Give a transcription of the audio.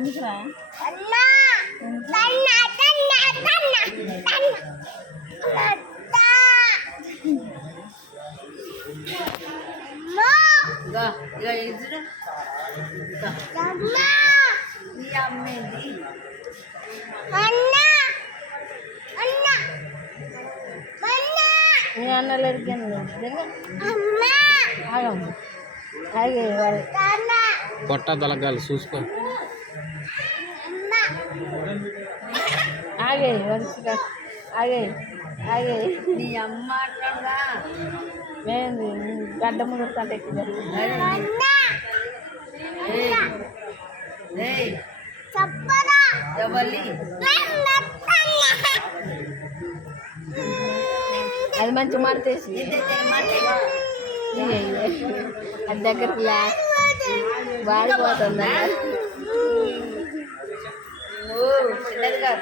ఎందుకురా అన్నలు పొట్ట తొలగాలి చూసుకో ఆగే వరుసగా ఆగే ఆగే నీ అమ్మ అట్లా ఏంది గడ్డ ముడుతుంటే అది మంచి మారుతేసి అది దగ్గరికి వాడిపోతుంది చిన్నదిగా